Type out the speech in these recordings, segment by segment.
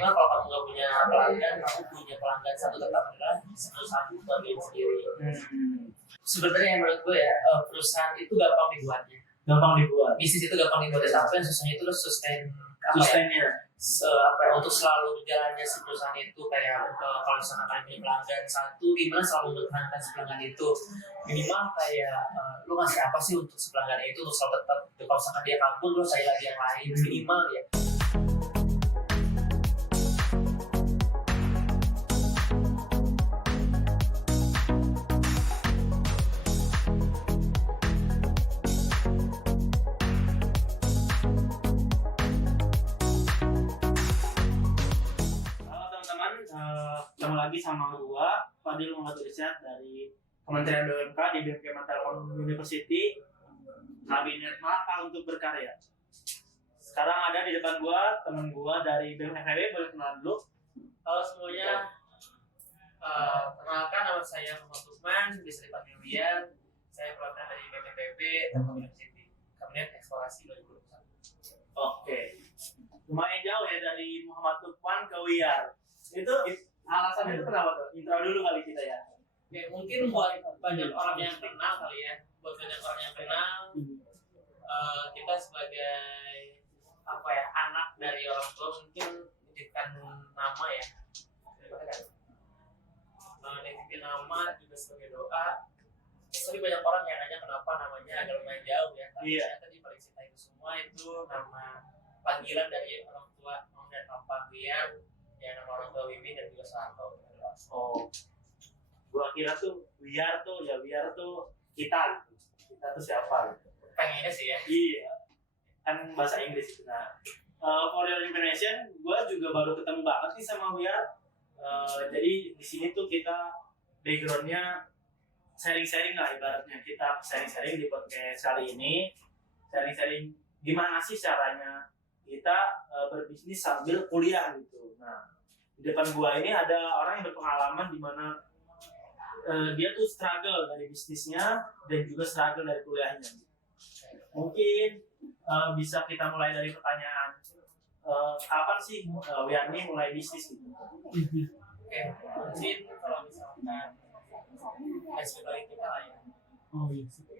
minimal kalau kamu nggak punya pelanggan, kamu punya pelanggan satu tetap adalah satu bagi sendiri. Sebenarnya yang menurut gue ya, perusahaan itu gampang dibuatnya. Bisnis itu gampang dibuatnya, tapi yang susahnya itu sustainnya. Untuk selalu berjalannya si perusahaan itu kayak kalau misalkan kalian punya pelanggan satu, gimana selalu mempertahankan si pelanggan itu minimal kayak lu ngasih apa sih untuk si pelanggan itu untuk selalu tetap. Kalau misalkan dia kabur, lu cari lagi yang lain minimal ya. Ketemu lagi sama gua Fadil Muhammad Irsyad dari Kementerian BUMK di BMK Telkom University, Kabinet Malaka untuk Berkarya. Sekarang ada di depan gua teman gua dari BMFW, boleh kenalan dulu. Halo semuanya, perkenalkan nama saya Muhammad Lukman, bisa dipanggil Wian. Saya perwakilan dari BMFW Telkom University, Kabinet Eksplorasi 2021. Oke, lumayan jauh ya dari Muhammad Lukman ke Wiar. Itu alasan itu kenapa tuh? Intro dulu kali kita ya. Oke, mungkin buat banyak orang yang kenal kali ya. Buat banyak orang yang kenal, kita sebagai anak dari orang tua mungkin menitipkan nama ya. Menitipin nama juga sebagai doa. Tapi banyak orang yang nanya kenapa namanya agak lumayan jauh ya. Tapi ternyata di balik cerita itu semua itu nama panggilan dari orang tua Mama dan Papa Wian. Ya, nama orang tua Wiwi dan juga Soeharto. Oh, gua kira tuh Wiar tuh kita gitu. Kita tuh siapa gitu. Pengennya sih ya. Iya, kan bahasa Inggris itu. Nah, for your information, gua juga baru ketemu banget nih sama Wiar. Jadi di sini tuh kita backgroundnya sharing-sharing lah, ibaratnya kita sharing-sharing di podcast kali ini. Sharing-sharing gimana sih caranya kita berbisnis sambil kuliah gitu. Nah, di depan gua ini ada orang yang berpengalaman di mana dia tuh struggle dari bisnisnya dan juga struggle dari kuliahnya. Mungkin bisa kita mulai dari pertanyaan, kapan sih Wiani mulai bisnis gitu? Oke, mungkin kalau misalkan flashback dari kita lah ya.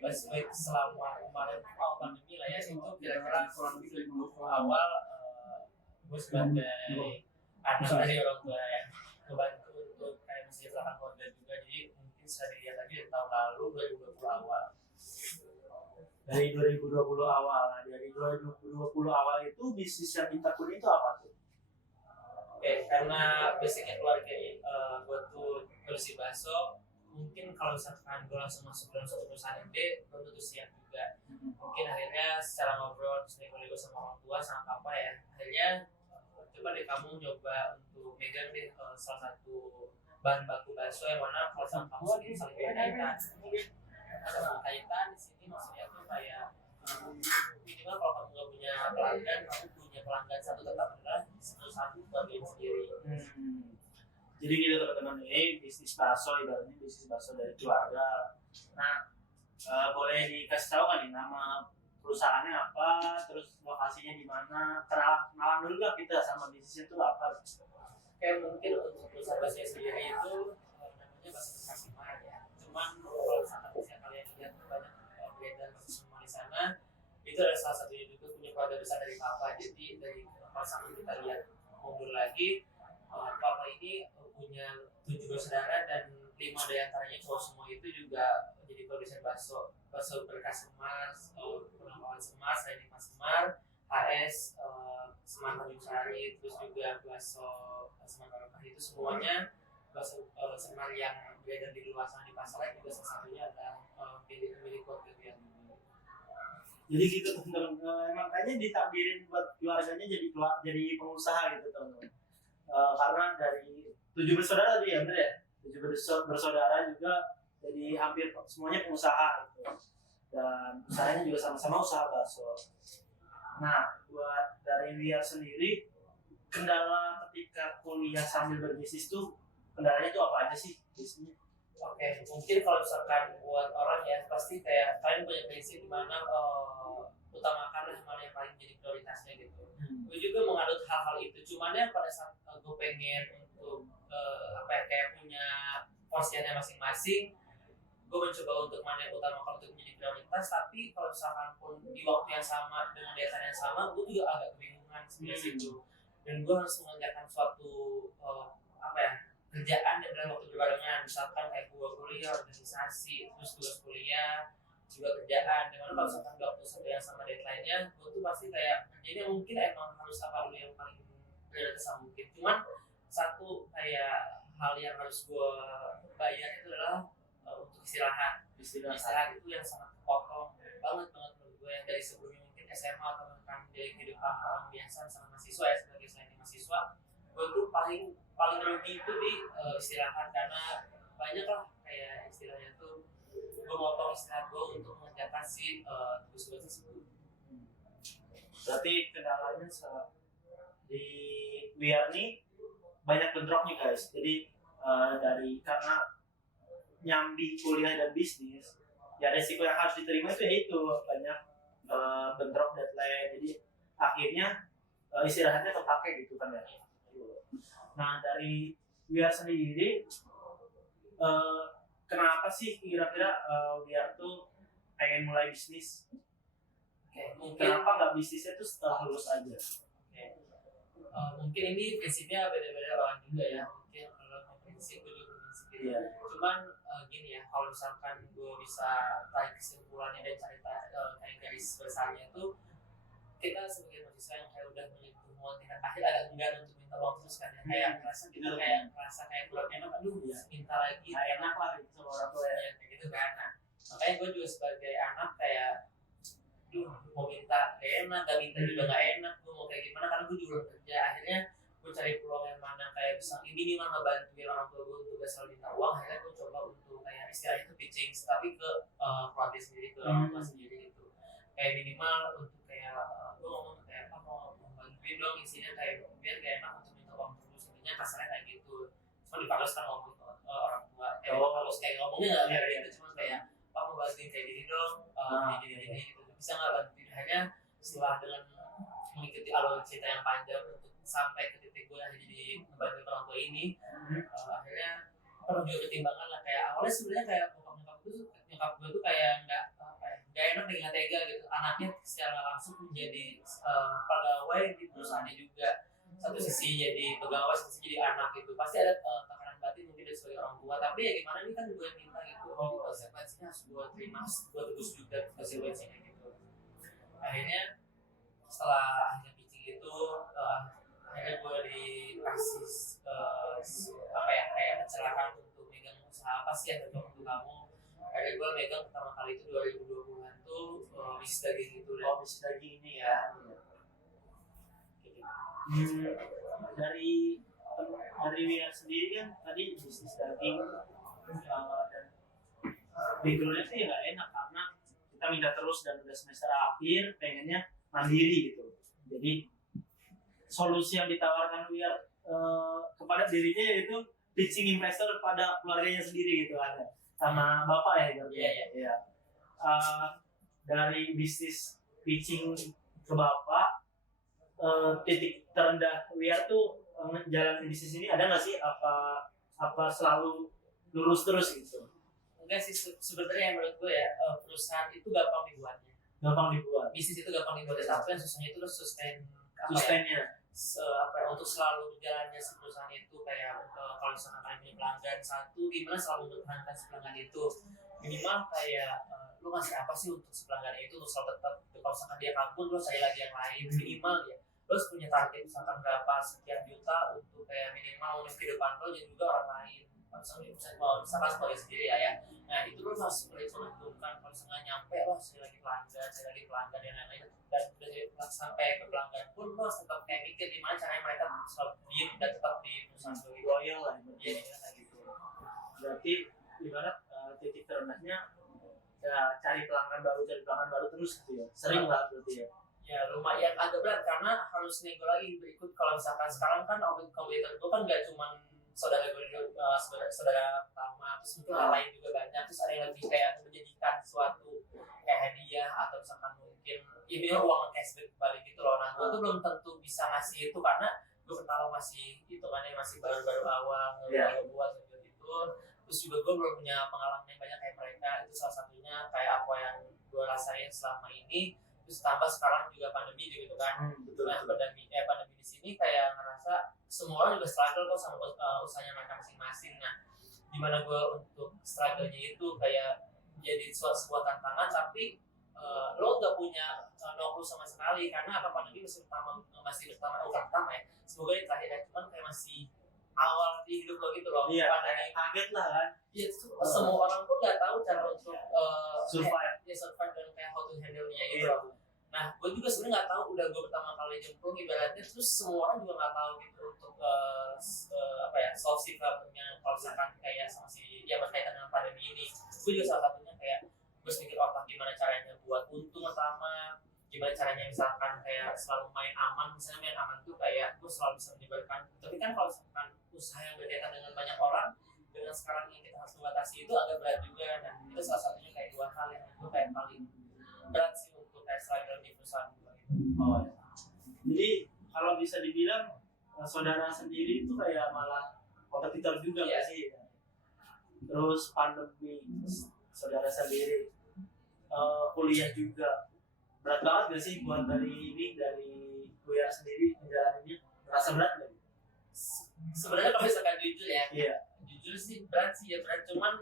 Flashback selama kemarin pandemi lah ya, itu kira-kira kurang lebih 2020 awal gue sebagai anak dari orang tua yang membantu untuk kayak mensejahterakan keluarga juga, jadi mungkin bisa dilihat lagi dari tahun lalu 2020 awal. Dari 2020 awal, nah dari 2020 awal itu bisnis yang ditekuni itu apa tuh? Oke, karena basicnya keluarga gue tuh bersih bakso, mungkin kalau misalkan gue langsung masuk dalam suatu perusahaan gede belum tentu siap juga. Mungkin akhirnya secara ngobrol terus nego sama orang tua sama papa ya, akhirnya coba deh kamu nyoba untuk megang deh salah satu bahan baku bakso yang mana kalau sama kamu sendiri saling berkaitan. Ada kaitan di sini maksudnya tuh kayak minimal kalau kamu nggak punya pelanggan, kamu punya pelanggan satu tetap adalah satu bagi sendiri. Jadi gitu teman-teman, ini bisnis bakso, ibaratnya bisnis bakso dari keluarga. Nah, boleh dikasih tahu kan nih nama perusahaannya apa, terus lokasinya di mana? Kenalan dulu lah kita sama bisnisnya itu apa? Kayak mungkin untuk perusahaan bakso sendiri itu namanya bakso Kasimar ya. Cuman kalau misalkan bisa kalian lihat banyak beredar bakso semua di sana, itu adalah salah satunya juga punya keluarga besar dari papa. Jadi dari pasangan kita lihat mundur lagi, papa ini punya 7 bersaudara dan 5 diantaranya cowok semua itu juga jadi produsen bakso berkah Semar, Penampakan Semar, Sainima Semar, HS Semar Tanjung Sari, terus juga bakso Semar Barokah, itu semuanya bakso Semar yang beredar di luar sana di pasaran juga salah satunya adalah milik keluarga yang jadi gitu teman-teman, makanya ditakdirin buat keluarganya jadi pengusaha gitu teman-teman. Karena dari 7 bersaudara tadi ya bener ya, 7 bersaudara juga jadi hampir semuanya pengusaha gitu, dan usahanya juga sama-sama usaha bakso. Nah, buat dari Wiar sendiri, kendala ketika kuliah sambil berbisnis tuh kendalanya tuh apa aja sih bisnisnya? Oke, mungkin kalau misalkan buat orang ya pasti kayak kalian punya prinsip di mana utamakanlah mana yang paling jadi prioritasnya gitu. Gue juga mengadut hal-hal itu, cuman ya pada saat gue pengen untuk kayak punya porsinya masing-masing, gue mencoba untuk mana yang utamakan untuk menjadi prioritas. Tapi kalau misalkan pun di waktu yang sama dengan deadline yang sama, gue juga agak kebingungan sebenarnya situ. Dan gue harus mengerjakan suatu kerjaan dan dalam waktu berbarengan. Misalkan kayak gue kuliah, organisasi, terus tugas kuliah, juga kerjaan. Dimana kalau misalkan di waktu satu yang sama deadline-nya, gue tuh pasti kayak jadi mungkin emang harus apa dulu yang paling prioritas mungkin. Cuman satu kayak hal yang harus gue bayar itu adalah untuk istirahat itu yang sangat kepotong banget menurut gue, yang dari sebelumnya mungkin SMA atau bahkan dari kehidupan orang biasa sama mahasiswa ya, sebagai selain mahasiswa, gue tuh paling rugi itu di istirahat. Karena banyak lah kayak istilahnya tuh gue motong istirahat gue untuk mengerjakan si tugas-tugas tersebut. Berarti kendalanya di WIAR nih banyak bentroknya guys. Jadi dari karena nyambi kuliah dan bisnis, ya resiko yang harus diterima itu banyak bentrok deadline. Jadi akhirnya istirahatnya terpakai gitu kan ya. Nah dari WIAR sendiri, kenapa sih kira-kira WIAR tuh pengen mulai bisnis? Kenapa nggak bisnisnya tuh setelah lulus aja? Mungkin ini prinsipnya beda-beda orang juga ya. Mungkin kalau prinsip gue juga prinsip gitu. Cuman gini ya, kalau misalkan gue bisa tarik kesimpulannya dan cari kayak garis besarnya tuh, kita sebagai mahasiswa yang kayak udah menyentuh mau tingkat akhir agak enggan untuk minta uang terus kan ya. Kayak merasa kayak kurang enak, minta lagi enak lah gitu sama orang tua ya, kayak gitu kan. Nah, makanya gue juga sebagai anak kayak mau minta gak enak, gak minta juga gak enak, gue mau kayak gimana, karena gue juga kerja. Akhirnya gue cari peluang yang mana kayak bisa minimal ngebantuin orang tua gue untuk gak selalu minta uang. Akhirnya gue coba untuk kayak istilahnya itu pitching, tapi ke keluarga sendiri, ke orang tua sendiri gitu. Kayak minimal untuk kayak gue ngomong kayak apa, mau bantuin dong isinya kayak biar gak enak untuk minta uang terus, intinya kasarnya kayak gitu. Cuma dipalus kan ngomong ke orang tua, kayak ngomongnya gak kayak gitu, cuma kayak apa mau bantuin kayak gini dong, gini gitu, bisa nggak bantuin. Akhirnya setelah dengan mengikuti alur cerita yang panjang untuk sampai ke titik gue akhirnya jadi membantu orang tua ini, akhirnya perlu juga pertimbangan lah. Kayak awalnya sebenarnya kayak nyokap gue tuh kayak nggak enak dengan nggak tega gitu, anaknya secara langsung menjadi pegawai di perusahaannya juga. Satu sisi jadi pegawai, satu sisi jadi anak gitu, pasti ada tekanan batin mungkin dari sebagai orang tua. Tapi ya gimana, ini kan gue yang minta gitu, konsekuensinya harus gue terima, gue tegus juga konsekuensinya gitu. Akhirnya setelah akhirnya pitching itu, akhirnya gue dikasih kayak pencerahan untuk megang usaha apa sih yang cocok untuk kamu. Akhirnya gue megang pertama kali itu 2020-an tuh bisnis daging gitu. Bisnis daging ini ya. Dari WIAR sendiri kan tadi bisnis daging, dan backgroundnya sih nggak enak karena kita minta terus dan udah semester akhir pengennya mandiri gitu. Jadi solusi yang ditawarkan WIAR kepada dirinya yaitu pitching investor pada keluarganya sendiri gitu, ada sama bapak ya. Iya. Dari bisnis pitching ke bapak, titik terendah WIAR tuh menjalani bisnis ini ada nggak sih? Apa selalu lurus terus gitu? Enggak sih, sebenarnya menurut gue ya, perusahaan itu gampang dibuat. Bisnis itu gampang dibuat, tapi yang susahnya itu sustainnya. Untuk selalu berjalannya si perusahaan itu kayak kalau misalkan kalian punya pelanggan satu, gimana selalu mempertahankan si pelanggan itu. Minimal kayak lu ngasih apa sih untuk si pelanggan itu untuk selalu tetap. Kalau misalkan dia kabur, lu cari lagi yang lain. Minimal ya, lu harus punya target misalkan berapa sekian juta untuk kayak minimal untuk kehidupan lo dan juga orang lain. Misalkan sebagai sendiri ya. Nah itu lo harus menentukan kalau misalnya nyampe saya lagi pelanggan dan lain-lain, dan udah sampai ke pelanggan pun lo harus tetap kayak mikir gimana caranya mereka selalu diem dan tetap di perusahaan sebagai loyal lah. Iya kayak gitu. Berarti ibarat titik terendahnya ya cari pelanggan baru terus gitu ya. Sering lah berarti ya. Ya lumayan agak berat karena harus nego lagi berikut. Kalau misalkan sekarang kan kompetitor gue kan gak cuma saudara pertama, terus mungkin hal lain juga banyak. Terus ada yang lebih kayak menjadikan suatu kayak hadiah atau misalkan mungkin ini uang cashback balik gitu loh. Nah gue tuh belum tentu bisa ngasih itu karena gue gue pertama masih hitungannya masih baru-baru awal Iya. ngebuat video itu. Terus juga gue belum punya pengalaman yang banyak kayak mereka. Itu salah satunya kayak apa yang gue rasain selama ini. Terus tambah sekarang juga pandemi gitu kan. Betul. Nah, pandemi di sini kayak ngerasa semua orang juga struggle kok sama usahanya mereka masing-masing. Nah, gimana gue untuk struggle-nya itu kayak jadi sebuah tantangan, tapi lo nggak punya no clue sama sekali karena apa, pandemi masih pertama ya, semoga ini terakhir ya, cuman kayak masih awal di hidup lo gitu loh. Iya, Pandemi kaget lah kan. ya, semua orang pun nggak tahu cara untuk Survive. survive dan kayak how to handle-nya gitu Iya. loh. Nah, gue juga sebenarnya nggak tahu, udah gue pertama kali nyemplung ibaratnya, terus semua orang juga nggak tahu gitu untuk soft problemnya kalau misalkan kayak sama si ya berkaitan dengan pandemi ini. Gue juga salah satunya kayak gue sedikit otak gimana caranya buat untung pertama, gimana caranya misalkan kayak selalu main aman. Misalnya main aman tuh kayak gue selalu bisa menyebarkan, tapi kan kalau misalkan usaha yang berkaitan dengan banyak orang dengan sekarang yang kita harus membatasi itu agak berat juga. Dan itu salah satunya kayak dua hal yang itu kayak paling berat sih untuk kayak struggle di perusahaan gue gitu. Oh, ya. Jadi kalau bisa dibilang saudara sendiri itu kayak malah kompetitor juga nggak sih? Terus pandemi, saudara sendiri kuliah juga berat banget nggak sih buat dari kuliah sendiri menjalaninya, merasa berat nggak? Sebenarnya kalau misalkan jujur ya, Iya. jujur sih berat, cuman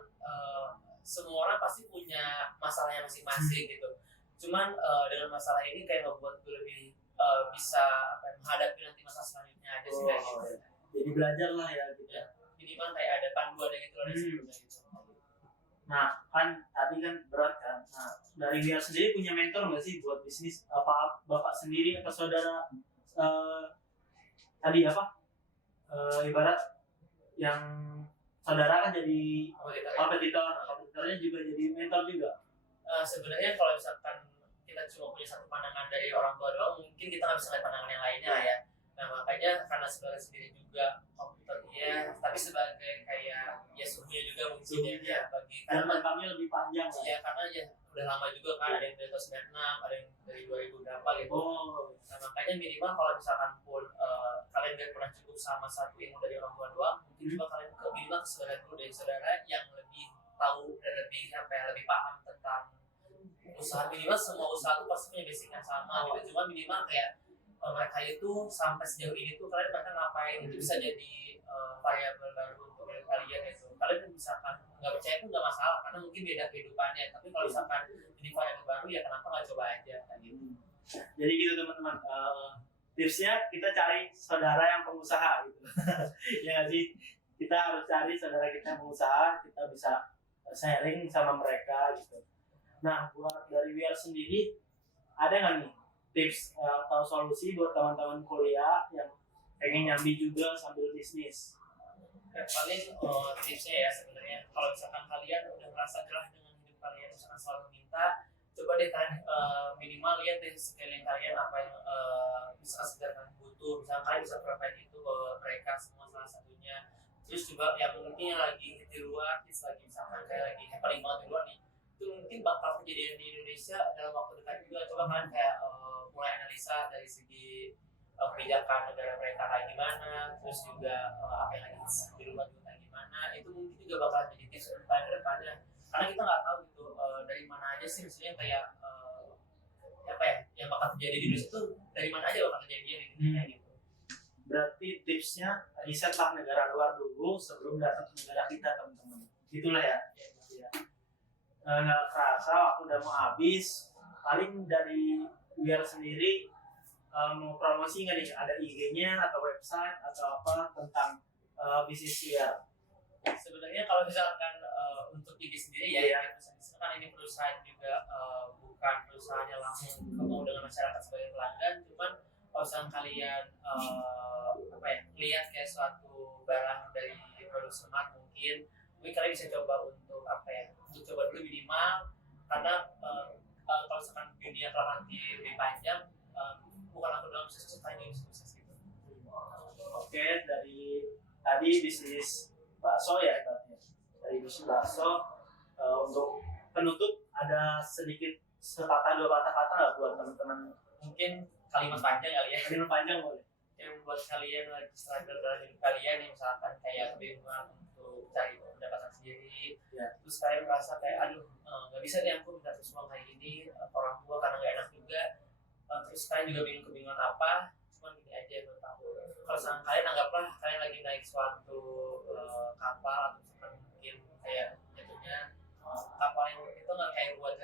semua orang pasti punya masalahnya masing-masing gitu. Cuman dengan masalah ini kayak ngebuat gue lebih bisa menghadapi nanti masa selanjutnya aja sih kayak gitu. Jadi belajar lah ya gitu. Ya, minimal kayak ada panduannya gitu loh dari sebelumnya gitu. Nah kan tadi kan berat kan. Nah dari dia sendiri punya mentor nggak sih buat bisnis? Apa bapak sendiri atau saudara tadi apa? Ibarat yang saudara kan jadi kompetitornya juga jadi mentor juga. Sebenarnya kalau misalkan kita cuma punya satu pandangan dari orang tua doang, mungkin kita nggak bisa lihat pandangan yang lainnya lah ya. Nah makanya karena sebagai sendiri juga komputer dia, tapi sebagai kayak ya suhunya juga mungkin ya bagi Dan karena kami lebih panjang lah. ya karena ya udah lama juga kan, ada yang dari tahun 96, ada yang dari 2000 berapa gitu. Oh. Nah makanya minimal kalau misalkan pun kalian gak pernah cukup sama satu ilmu dari orang tua doang, mungkin juga kalian minimal ke saudara dulu, dari saudara yang lebih tahu dan lebih lebih paham tentang usaha. Minimal semua usaha itu pasti punya basic yang sama gitu, cuma minimal kayak mereka itu sampai sejauh ini tuh kalian mereka ngapain, itu bisa jadi variabel baru untuk kalian itu. Kalian misalkan nggak percaya itu nggak masalah karena mungkin beda kehidupannya, tapi kalau misalkan jadi variabel baru ya kenapa nggak coba aja kayak gitu. Jadi gitu teman-teman, tipsnya kita cari saudara yang pengusaha gitu. Ya nggak sih, kita harus cari saudara kita yang pengusaha, kita bisa sharing sama mereka gitu. Nah buat dari WR sendiri ada nggak nih tips atau solusi buat teman-teman kuliah yang pengen nyambi juga sambil bisnis? Paling tipsnya ya sebenarnya kalau misalkan kalian udah merasa gerah dengan hidup kalian, misalkan selalu minta, coba deh kan minimal lihat deh sekeliling kalian apa yang bisa sekedar kalian butuh, misalkan kalian bisa provide itu ke mereka semua salah satunya. Terus juga yang mungkin yang lagi di luar, lagi misalkan kayak lagi happening banget di luar nih, itu mungkin bakal kejadian di Indonesia dalam waktu dekat juga. Coba kan kayak mulai analisa dari segi kebijakan negara mereka kayak gimana, terus juga apa yang lagi di luar juga kayak gimana, itu mungkin juga bakal jadi tips ke depannya. Karena kita nggak tahu gitu dari mana aja sih, misalnya kayak apa ya yang bakal terjadi di Indonesia itu dari mana aja bakal terjadi kayak gitu. Berarti tipsnya risetlah negara luar dulu sebelum datang ke negara kita teman-teman. Itulah ya. Nggak kerasa waktu udah mau habis. Paling dari WR sendiri mau promosi nggak nih? Ada IG-nya atau website atau apa tentang bisnis WR? Sebenarnya kalau misalkan untuk IG sendiri ya, kan ini perusahaan juga bukan perusahaannya langsung ketemu dengan masyarakat sebagai pelanggan, cuman kalau misalkan kalian lihat kayak suatu barang dari produk smart, mungkin kalian bisa coba untuk untuk coba dulu minimal, karena kalau misalkan dunia telah nanti lebih panjang, bukan aku doang bisa sukses, kalian juga bisa sukses gitu. Oke, dari tadi bisnis bakso ya, dari bisnis bakso untuk penutup ada sedikit sepatah dua patah kata nggak buat teman-teman? Mungkin kalimat panjang kali ya. Kalimat panjang boleh. yang buat kalian lagi struggle dalam hidup kalian, yang misalkan kayak kebingungan untuk cari pendapatan sendiri, terus kalian merasa kayak aduh nggak bisa deh aku minta terus uang kayak gini orang tua karena nggak enak juga, terus kalian juga bingung kebingungan apa, cuman gini aja menurut aku, perasaan kalian anggaplah kalian lagi naik suatu kapal atau misalkan mungkin kayak jatuhnya kapal yang itu nggak kayak buat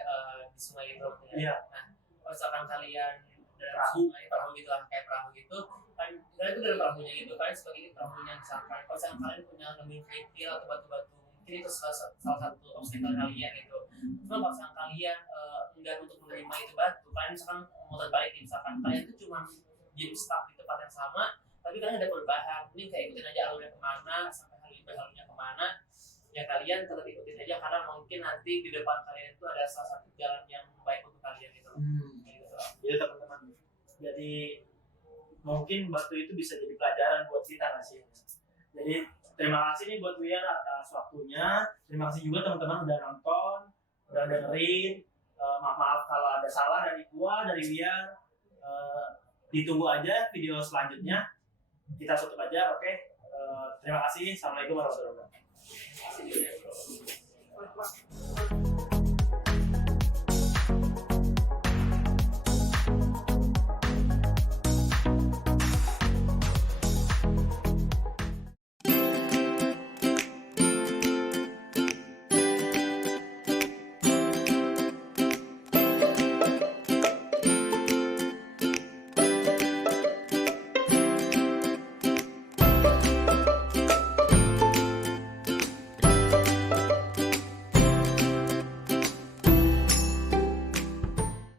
di sungai gitu ya. Nah, kalau misalkan kalian dalam perahu gitu lah, kayak perahu gitu kan, kalian itu dalam perahunya gitu, kalian sebagai perahunya misalkan kalau misalkan kalian punya nemuin kerikil atau batu-batu, mungkin itu salah satu obstacle kalian gitu. Cuma kalau misalkan kalian enggan untuk menerima itu batu, kalian misalkan mau terbalik nih, misalkan kalian itu cuma diem stuck di tempat yang sama, tapi kalian ada perubahan, ini kayak ikutin aja alurnya kemana sampai alurnya kemana, ya kalian tetap ikutin aja karena mungkin nanti di depan kalian itu ada salah satu jalan yang baik untuk kalian gitu. Jadi teman-teman, jadi mungkin batu itu bisa jadi pelajaran buat kita nggak sih? Jadi terima kasih nih buat Wiyar atas waktunya. Terima kasih juga teman-teman udah nonton, udah dengerin. Maaf kalau ada salah dari gua, dari Wiyar. Ditunggu aja video selanjutnya. Kita tutup aja, oke? Terima kasih. Assalamualaikum warahmatullahi wabarakatuh.